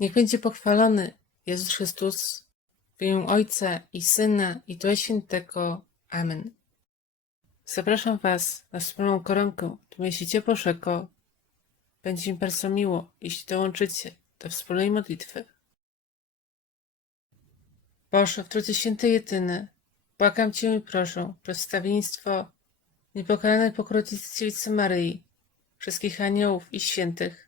Niech będzie pochwalony Jezus Chrystus w imię Ojca i Syna i Ducha Świętego. Amen. Zapraszam Was na wspólną koronkę do Miesięcia Bożego. Będzie mi bardzo miło, jeśli dołączycie do wspólnej modlitwy. Boże, w Trójcy Święty Jedyny, błagam Cię i proszę przedstawieństwo niepokalanej pokrodnicy Dziewicy Maryi, wszystkich aniołów i świętych,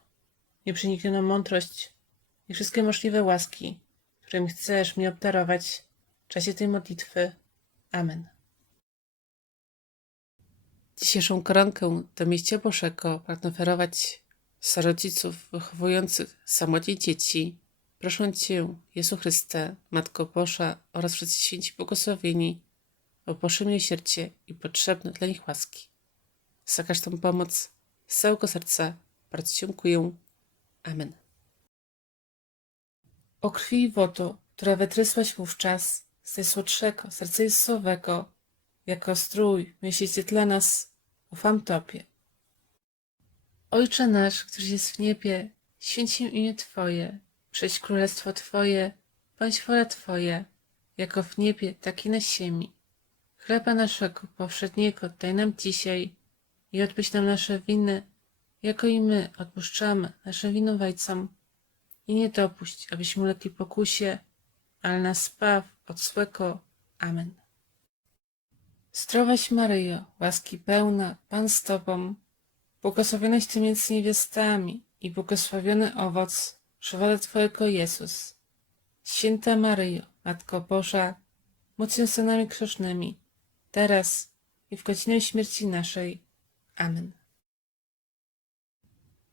nieprzeniknioną mądrość i wszystkie możliwe łaski, którymi chcesz mnie obdarować w czasie tej modlitwy. Amen. Dzisiejszą koronkę do mieścia Bożego pragnę oferować za rodziców wychowujących samotnie dzieci. Proszę Cię, Jezu Chryste, Matko Boża oraz wszyscy święci błogosławieni, o Boże miłosierdzie i potrzebne dla nich łaski. Za każdą pomoc z całego serca bardzo dziękuję. Amen. O krwi i wodo, która wytrysłaś wówczas z najsłodszego serca Jezusowego, jako strój miesięcy dla nas, ufam Tobie. Ojcze nasz, któryś jest w niebie, święć się imię Twoje, przyjdź królestwo Twoje, bądź wola Twoja, jako w niebie, tak i na ziemi. Chleba naszego powszedniego daj nam dzisiaj i odpuść nam nasze winy, jako i my odpuszczamy naszym winowajcom. I nie dopuść, abyśmy ulegli pokusie, ale nas spaw od. Amen. Zdrowaś Maryjo, łaski pełna, Pan z Tobą, błogosławionaś Ty między niewiastami i błogosławiony owoc żywota Twojego Jezus. Święta Maryjo, Matko Boża, módl się grzesznymi, teraz i w godzinę śmierci naszej. Amen.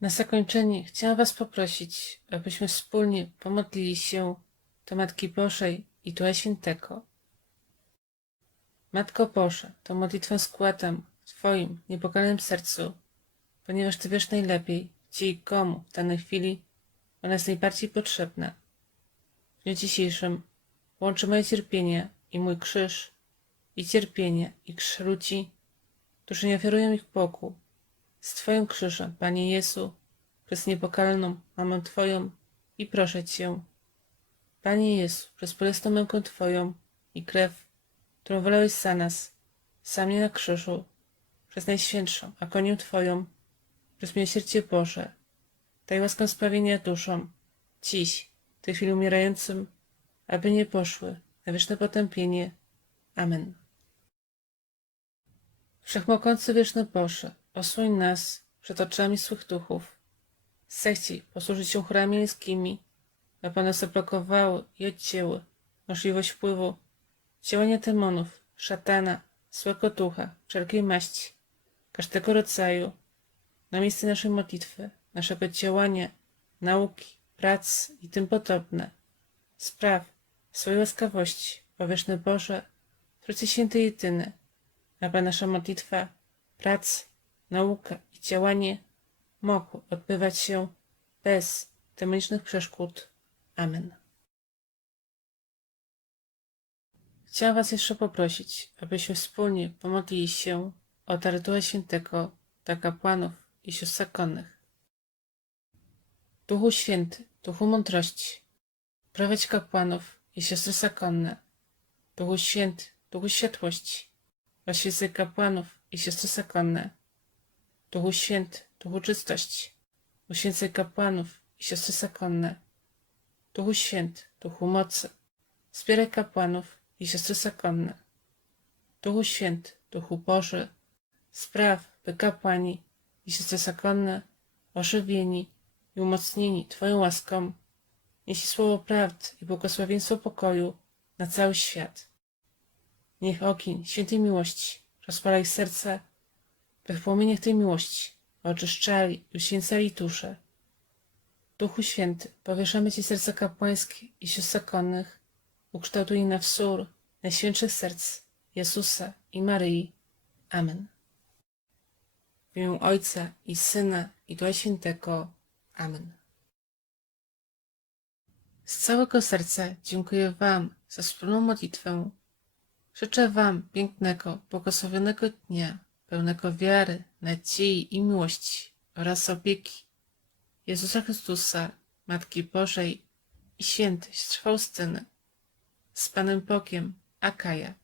Na zakończenie chciałam Was poprosić, abyśmy wspólnie pomodlili się do Matki Bożej i Ducha Świętego. Matko Boże, to modlitwę składam w Twoim niepokalanym sercu, ponieważ Ty wiesz najlepiej, gdzie i komu w danej chwili ona jest najbardziej potrzebna. W dniu dzisiejszym łączy moje cierpienie i mój krzyż, i cierpienie i krzyż ludzi, którzy nie ofiarują ich Bogu, z Twoim krzyżem, Panie Jezu, przez niepokalną Mamę Twoją i proszę Cię, Panie Jezu, przez bolesną mękę Twoją i krew, którą wylałeś za nas, za mnie na krzyżu, przez Najświętszą agonię Twoją, przez miłosierdzie Boże, daj łaskę sprawienia duszom, dziś, w tej chwili umierającym, aby nie poszły na wieczne potępienie. Amen. Wszechmogący wieczny Boże, osłoń nas przed oczami złych duchów. Zechciej posłużyć się chórami miejskimi, aby one zablokowały i odcięły możliwość wpływu działania demonów, szatana, złego ducha, wszelkiej maści, każdego rodzaju, na miejsce naszej modlitwy, naszego działania, nauki, pracy i tym podobne. Spraw swojej łaskawości, o wieczny Boże, Trójcy Święty Jedyny, aby nasza modlitwa, praca, nauka i działanie mogły odbywać się bez demonicznych przeszkód. Amen. Chciałam Was jeszcze poprosić, abyśmy wspólnie pomodlili się o dar Ducha Świętego dla kapłanów i sióstr zakonnych. Duchu Święty, Duchu Mądrości, prowadź kapłanów i siostry zakonne. Duchu Święty, Duchu Światłości, oświecaj kapłanów i siostry zakonne. Duchu Święty, Duchu Czystości, uświęcaj kapłanów i siostry zakonne. Duchu Święty, Duchu Mocy, wspieraj kapłanów i siostry zakonne. Duchu Święty, Duchu Boży, spraw, by kapłani i siostry zakonne, ożywieni i umocnieni Twoją łaską, nieśli słowo prawdy i błogosławieństwo pokoju na cały świat. Niech ogień świętej miłości rozpala ich serca, by w płomieniach tej miłości oczyszczali uświęcali dusze. Duchu Święty, powierzamy Ci serca kapłańskie i sióstr ukształtuj na wzór najświętszych serc Jezusa i Maryi. Amen. W imię Ojca i Syna i Ducha Świętego. Amen. Z całego serca dziękuję Wam za wspólną modlitwę. Życzę Wam pięknego, błogosławionego dnia, pełnego wiary, nadziei i miłości oraz opieki Jezusa Chrystusa, Matki Bożej i siostry Faustyny. Z Panem Bogiem, Akaja.